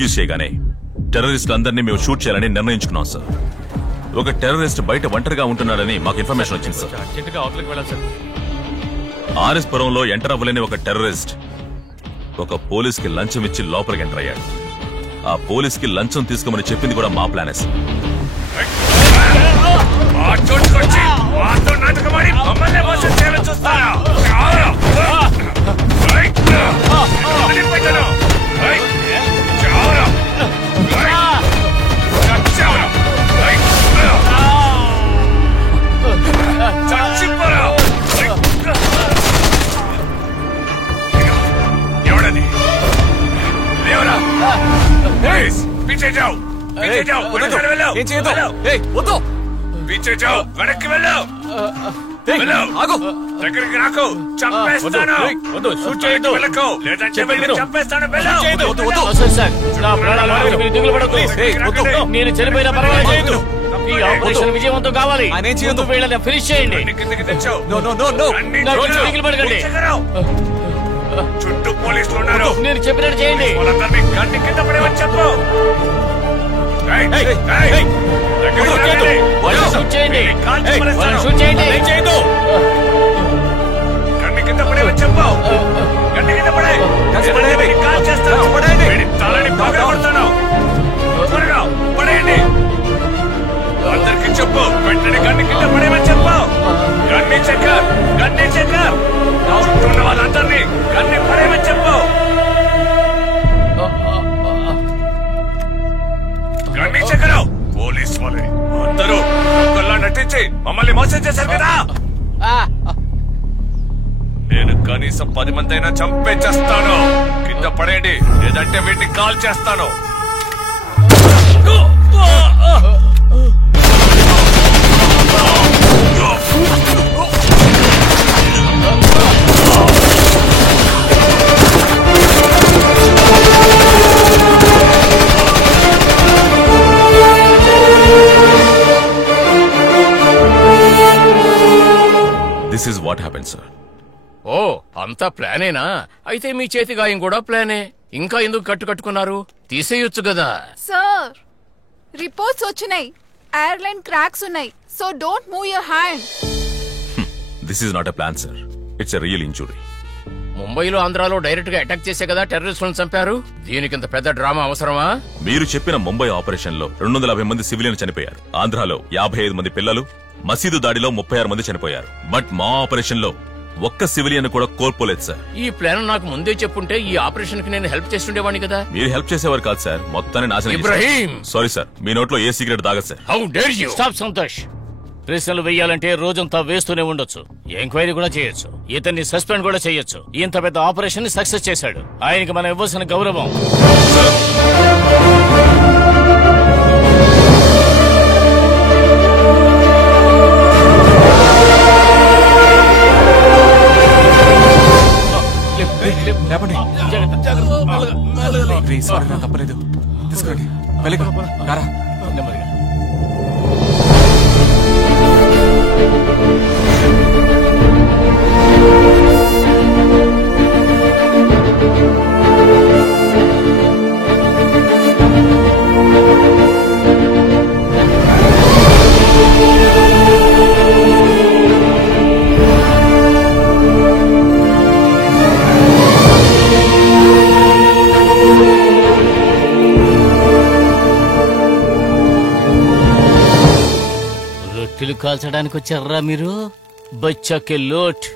Refuse చేయగానే టెర్రరిస్టులందరినీ మేము shoot చేయాలని నిర్ణయించుకున్నాం సార్. ఒక టెర్రరిస్ట్ బయట ఒంటరిగా ఉంటున్నాడని మాకు ఇన్ఫర్మేషన్ వచ్చింది సార్. ఆర్ఎస్ పురంలో ఎంటర్ అవ్వలేని ఒక టెర్రరిస్ట్ ఒక పోలీస్ కి లంచం ఇచ్చి లోపలికి ఎంటర్ అయ్యాడు. ఆ పోలీస్ కి లంచం తీసుకోమని చెప్పింది కూడా మా ప్లానే సార్. पीछे जाओ, पीछे जाओ, पीछे जाओ, వెనక్కి వెళ్ళు, దగ్గరికి రాకు, చంపేస్తాను, షూట్ చేయొద్దు, వెళ్ళకు, లేదంటే వెళ్ళి చంపేస్తాను, నేను చనిపోయిన పర్వాలేదు, ఈ ఆపరేషన్ విజయవంతం కావాలి, వీళ్ళని ఫినిష్ చేయండి, కిందకి తెచ్చావు, పడకండి, చుట్టూ పోలీసులు ఉన్నారు, నేను చెప్పినట్టు చేయండి, వాళ్ళందరినీ గన్ని కింద పడేవని చెప్పు, గన్ని కింద పడేవని చెప్పు, గన్ని కింద పడే, కాల్ చేస్తాను, తలని బాగా కొడతాను, త్వరగా పడేయండి, అందరికి చెప్పు, వెంటనే గన్ని కింద పడేవని చెప్పు, గన్ని చెక్కర్, గన్ని చెక్కర్, చుట్టూ వాళ్ళందరినీ గన్ని పడేవని చెప్పు, గన్ని చెక్కరు, పోలీస్ వాళ్ళే అందరూ ఒకళ్ళ నటించి మమ్మల్ని మోసం చేశారు కదా, నేను కనీసం 10 మంది అయినా చంపేచేస్తాను, కింద పడేయండి, లేదంటే వీటిని కాల్ చేస్తాను. This is what happened, sir. ఓ అంతా ప్లానేనా? అయితే మీ చేతి గాయం కూడా ప్లానే. ఇంకా ఎందుకు కట్టుకున్నారు? తీసేయొచ్చు కదా. సార్ రిపోర్ట్స్ వచ్చినాయి, ఎయిర్లైన్ క్రాక్స్ ఉన్నాయి, so don't move your hand. This is not a plan, sir. It's a real injury. ముంబైలో ఆంధ్రాలో డైరెక్ట్ గా అటాక్ చేసే కదా టెర్రరిస్టులను చంపారు. దీనికింత పెద్ద డ్రామా అవసరమా? మీరు చెప్పిన ముంబై ఆపరేషన్ లో 250 మంది సివిలియన్ చనిపోయారు. ఆంధ్రాలో 55 మంది పిల్లలు, మసీదు దాడిలో 36 మంది చనిపోయారు. బట్ మా ఆపరేషన్ లో ఒక్క సివిలియన్ కూడా కోల్పోలేదు సార్. ఈ ప్లాన్ నాకు ముందే చెప్పుంటే ఈ ఆపరేషన్ కి నేను హెల్ప్ చేస్తుండేవాడిని కదా. మీరు హెల్ప్ చేసేవారు కాదు సార్, మొత్తాన్ని నాశనం. ఇబ్రహీం, సారీ సార్, మీ నోట్లో ఏ సిగరెట్ తాగదు sir. How dare you! Stop Santosh. ప్రశ్నలు వేయాలంటే రోజంతా వేస్తూనే ఉండొచ్చు, ఎంక్వైరీ కూడా చేయొచ్చు, ఇతన్ని సస్పెండ్ కూడా చేయొచ్చు. ఇంత పెద్ద ఆపరేషన్ ని సక్సెస్ చేశాడు, ఆయనకి మనం ఇవ్వాల్సిన గౌరవం. తప్పలేదు, తీసుకోండి, వెళ్ళగా నెమ్మదిగా. రొట్టెలు కాల్చడానికి వచ్చారా మీరు? బచ్చాకే లోట్.